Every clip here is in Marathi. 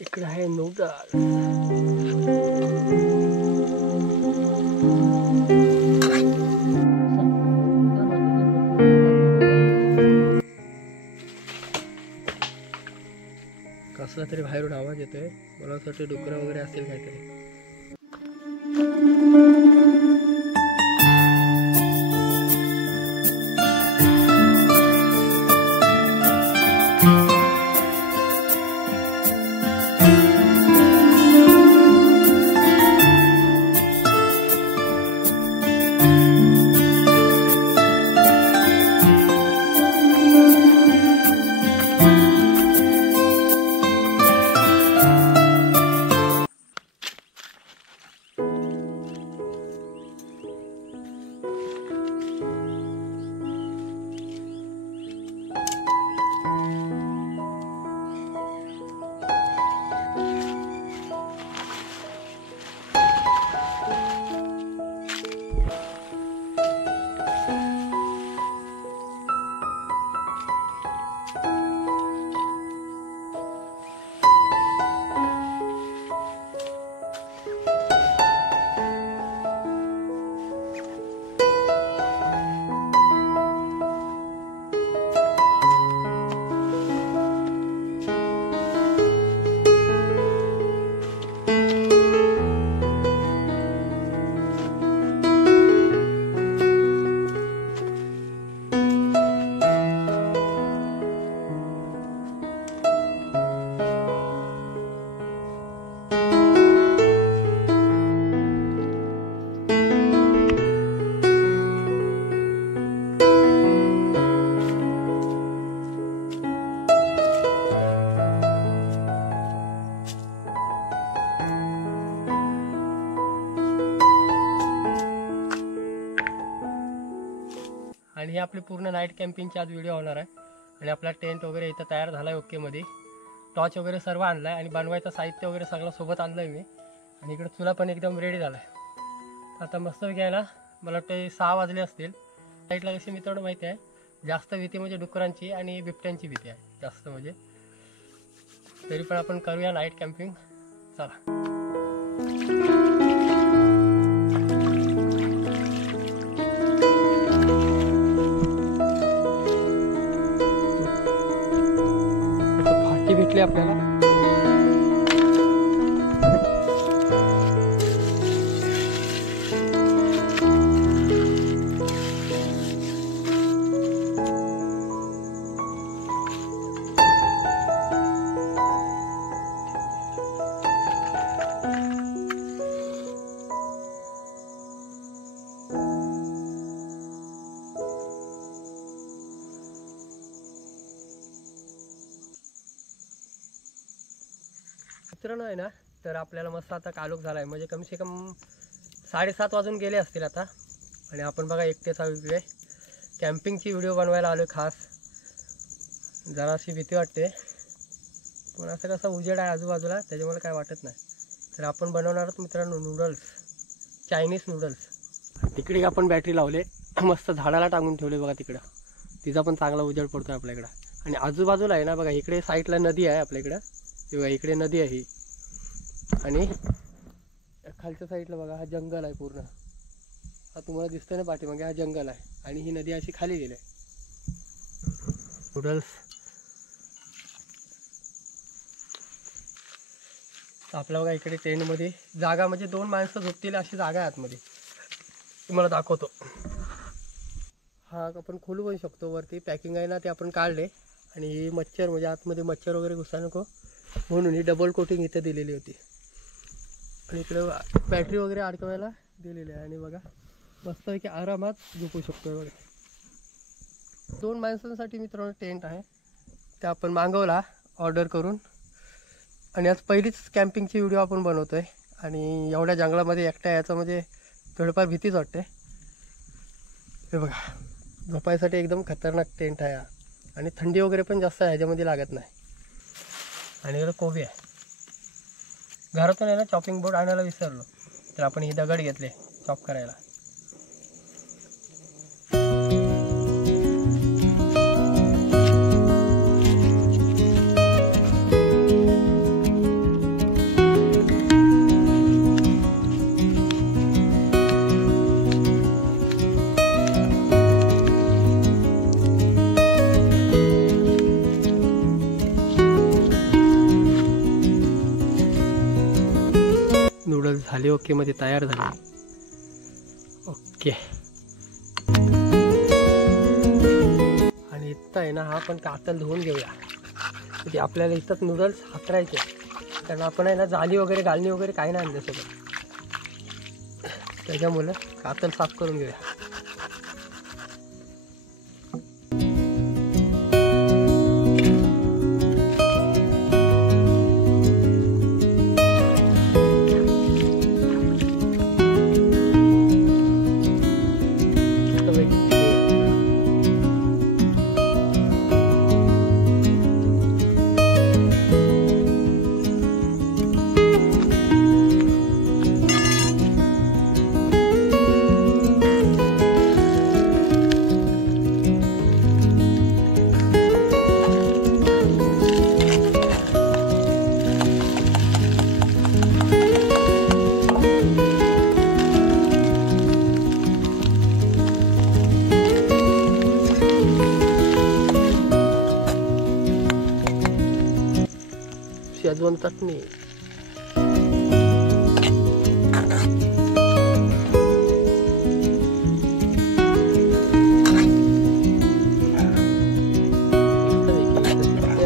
इकडे आहे नूडल्स. कसला तरी बाहेरून आवाज येतोय. मला असं वाटतं डुकरं वगैरे असतील काहीतरी. आणि ही आपली पूर्ण नाईट कॅम्पिंगची आज व्हिडिओ होणार आहे. आणि आपला टेंट वगैरे इथं तयार झाला आहे ओके मध्ये. टॉर्च वगैरे सर्व आणला आहे आणि बनवायचं साहित्य वगैरे सगळं सोबत आणलं आहे मी. आणि इकडे चुला पण एकदम रेडी झाला आहे. आता मस्त घ्यायला मला वाटतं 6 वाजले असतील. साईडला कशी मित्रांनो माहिती आहे, जास्त भीती म्हणजे डुकरांची आणि बिबट्यांची भीती आहे जास्त म्हणजे. तरी पण आपण करूया नाईट कॅम्पिंग. चला. भेटली आपल्याला. मित्रांनो आहे ना, तर आपल्याला मस्त आता कालोख झाला आहे. म्हणजे कम से कम 7:30 वाजून गेले असतील आता. आणि आपण बघा एकटेच इकडे कॅम्पिंगची व्हिडिओ बनवायला आलो खास. जरा अशी भीती वाटते पण असं कसं उजेड आहे आजूबाजूला त्याच्यामुळे काय वाटत नाही. तर आपण बनवणार आहोत मित्रांनो नूडल्स, चायनीज नूडल्स. तिकडे आपण बॅटरी लावले, मस्त झाडाला टांगून ठेवले बघा तिकडं. तिचा पण चांगला उजेड पडतो आपल्याकडं. आणि आजूबाजूला आहे ना बघा, इकडे साईडला नदी आहे आपल्याकडं. बघा इकडे नदी आहे आणि खालच्या साईडला बघा हा जंगल आहे पूर्ण. हा तुम्हाला दिसतोय ना पाठीमागे, हा जंगल आहे आणि ही नदी अशी खाली गेली आहे. नूडल्स आपल्या बघा इकडे टेंटमध्ये जागा म्हणजे 2 माणसं झोपतील अशी जागा आहे आतमध्ये. तुम्हाला दाखवतो. हा आपण खोलू पण शकतो. वरती पॅकिंग आहे ना ते आपण काढले. आणि मच्छर म्हणजे आतमध्ये मच्छर वगैरे घुसा नको म्हणून ही डबल कोटिंग इथे दिलेली होती. आणि इकडे बॅटरी वगैरे अडकवायला दिलेली आहे. आणि बघा मस्तपैकी आरामात झोपू शकतो. बघा 2 माणसांसाठी मित्रांनो टेंट आहे. ते आपण मागवला ऑर्डर करून. आणि आज पहिलीच कॅम्पिंगची व्हिडिओ आपण बनवतोय. आणि एवढ्या जंगलामध्ये एकट्या याचं म्हणजे थोडीफार भीतीच वाटते. हे बघा झोपायसाठी एकदम खतरनाक टेंट आहे हा. आणि थंडी वगैरे पण जास्त ह्याच्यामध्ये लागत नाही. आणि इकडं कोबी आहे. घरातून आहे ना चॉपिंग बोर्ड आणायला विसरलो, तर आपण ही दगड घेतले चॉप करायला. नूडल्स झाले ओके मध्ये तयार झाले. ओके. आणि इथं आहे ना हा पण कातल धुवून घेऊया. म्हणजे आपल्याला इथंच नूडल्स हातरायचे, कारण आपण आहे ना जाली वगैरे गालणी वगैरे काही नाही आणलं सोबत. त्याच्यामुळे कातल साफ करून घेऊया. शेजवान चटणी.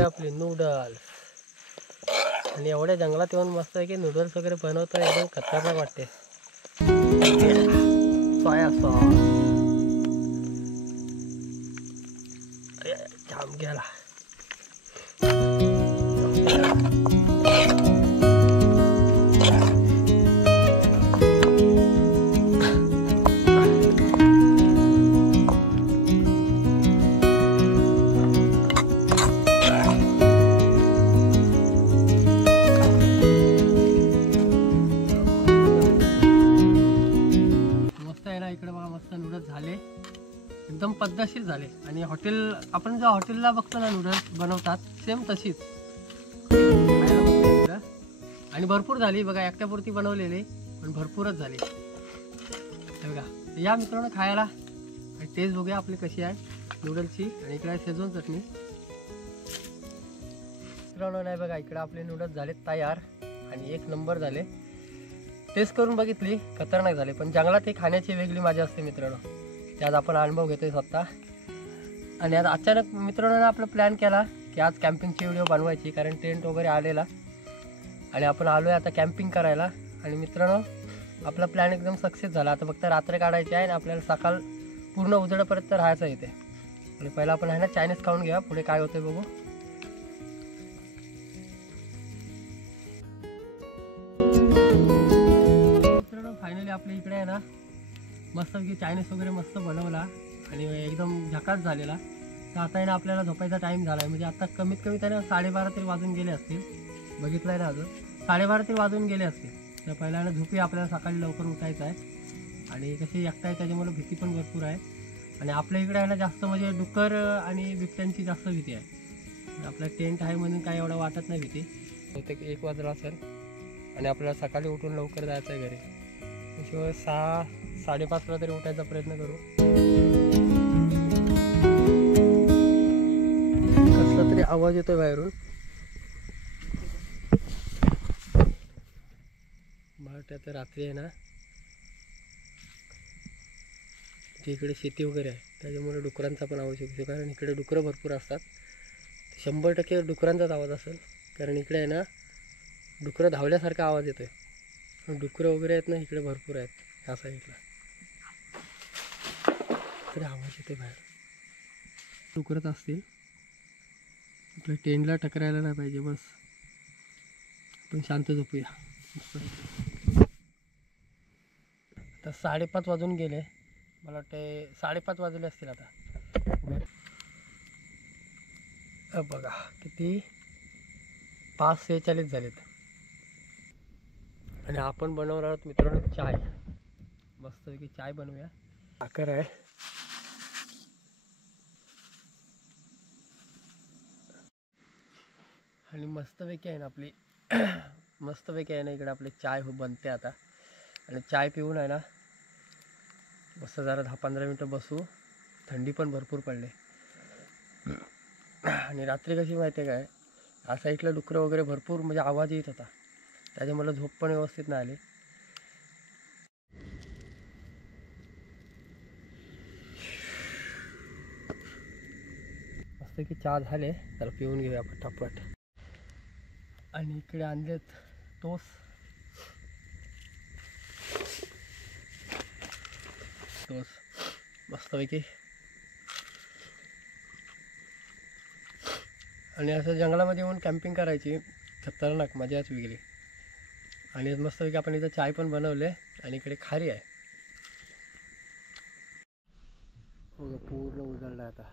आपले नूडल्स. आणि एवढ्या जंगलात येऊन मस्त आहे की नूडल्स वगैरे बनवता एकदम खतरनाक वाटते. सोया सॉस जाम गेला. एकदम पद्धतशीर झाले. आणि हॉटेल आपण ज्या हॉटेलला बघतो ना नूडल्स बनवतात सेम तशीच. आणि भरपूर झाली बघा, एकट्यापुरती बनवलेली पण भरपूरच झाली बघा. या मित्रांनो खायला आणि टेस्ट बघूया आपली कशी आहे नूडल्सची. आणि इकडे शेजवान चटणी. मित्रांनो नाही बघा इकडे आपले नूडल्स झाले तयार आणि एक नंबर झाले. टेस्ट करून बघितली खतरनाक झाले. पण जंगलात हे खाण्याची वेगळी मजा असते मित्रांनो. ते आज आपण अनुभव घेतोय स्वतः. आणि आज अचानक मित्रांनो आपला प्लॅन केला की आज कॅम्पिंगची व्हिडिओ बनवायची, कारण टेंट वगैरे आलेला आणि आपण आलो आहे आता कॅम्पिंग करायला. आणि मित्रांनो आपला प्लॅन एकदम सक्सेस झाला. आता फक्त रात्र काढायची आहे आणि आपल्याला सकाळ पूर्ण उजेडापर्यंत राहायचं इथे. आणि पहिला आपण आहे ना चायनीज खाऊन घ्या, पुढे काय होतंय बघू. मित्रांनो फायनली आपल्या इकडे आहे ना मस्त की चायनीज वगैरे मस्त बनवला आणि एकदम झकास झालेला. तर आता आहे ना आपल्याला झोपायचा टाईम झाला आहे. म्हणजे आता कमीत कमी त्याने 12:30 तरी वाजून गेले असतील. बघितलं आहे ना अजून 12:30 तरी वाजून गेले असतील. तर पहिल्यानं झोपी आपल्याला सकाळी लवकर उठायचं आहे. आणि कशी एकटा आहे त्याच्यामुळे भीती पण भरपूर आहे. आणि आपल्या इकडे आहे ना जास्त म्हणजे डुक्कर आणि बिबट्यांची जास्त भीती आहे. आपला टेंट आहे म्हणून काय एवढं वाटत नाही भीती. बहुतेक 1 वाजला असेल आणि आपल्याला सकाळी उठून लवकर जायचं आहे घरी. त्याशिवाय 6-5:30ला तरी उठायचा प्रयत्न करू. कसला तरी आवाज येतोय बाहेरून. तर रात्री आहे ना इकडे शेती वगैरे आहे त्याच्यामुळे डुकरांचा पण आवाज येतो. कारण इकडे डुकरं भरपूर असतात. 100% डुकरांचाच आवाज असेल. कारण इकडे आहे ना डुकरं धावल्यासारखा आवाज येतोय. डुकरं वगैरे आहेत ना इकडे भरपूर आहेत ह्या साईडला. इकडे आवाज येते बाहेर. डुकरच असतील. आपल्या टेंटला टकरायला नाही पाहिजे बस. आपण शांत झोपूया. आता 5:30 वाजून गेले. मला वाटते 5:30 वाजले असतील आता. बघा किती 5:46 झालेत. आणि आपण बनवणार आहोत मित्रांनो चाय. मस्तपैकी चाय बनवूया. साखर आहे. आणि मस्तपैकी आहे ना आपली मस्तपैकी आहे ना इकडे आपली चाय बनते आता. आणि चाय पिऊन आहे ना मस्त जरा 10-15 मिनटं बसू. थंडी पण भरपूर पडले. आणि रात्री कशी माहिती आहे काय, या साईडला डुकरं वगैरे भरपूर म्हणजे आवाज येत होता. त्याच्यामुळे झोप पण व्यवस्थित नाही आली. मस्त की चहा झाले, त्याला पिऊन घेऊया पटापट. आणि इकडे आणलेत टोस्ट मस्तपैकी. आणि असं जंगलामध्ये येऊन कॅम्पिंग करायची खतरनाक मजाच वेगळी. आणि मस्तपैकी आपण इथं चाय पण बनवले आणि इकडे खारी आहे. हो पूर्ण उजळलं आता.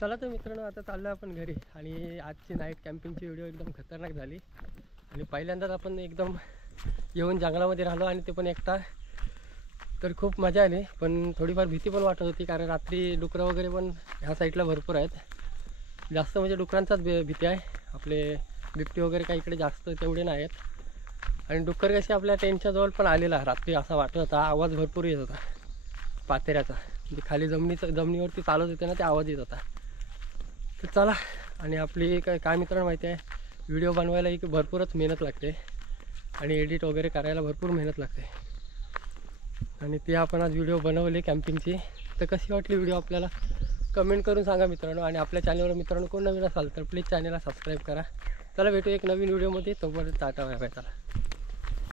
चला तर मित्रांनो, आता चाललो आपण घरी. आणि आजची नाईट कॅम्पिंगची व्हिडिओ एकदम खतरनाक झाली. आणि पहिल्यांदाच आपण एकदम येऊन जंगलामध्ये राहिलो आणि ते पण एकटा. तर खूप मजा आली, पण थोडीफार भीती पण वाटत होती, कारण रात्री डुकरं वगैरे पण ह्या साईडला भरपूर आहेत. जास्त म्हणजे डुकरांचाच भीती आहे. आपले बिबटे वगैरे काही इकडे जास्त तेवढे नाही आहेत. आणि डुक्कर कसे आपल्या टेंटच्या जवळ पण आलेला रात्री असा वाटत होता. आवाज भरपूर येत होता पातेऱ्याचा, म्हणजे खाली जमिनीवरती चालत होते ना, ते आवाज येत होता. तर चला. आणि आपली काय मित्रांनो माहिती आहे, व्हिडिओ बनवायला एक भरपूरच मेहनत लागते आणि एडिट वगैरे करायला भरपूर मेहनत लागते. आणि ते आपण आज व्हिडिओ बनवले कॅम्पिंगची. तर कशी वाटली व्हिडिओ आपल्याला कमेंट करून सांगा मित्रांनो. आणि आपल्या चॅनलवर मित्रांनो कोण नवीन असाल तर प्लीज चॅनलला सबस्क्राईब करा. चला भेटू एक नवीन व्हिडिओमध्ये. तोपर्यंत टाटा बाय बाय. चला.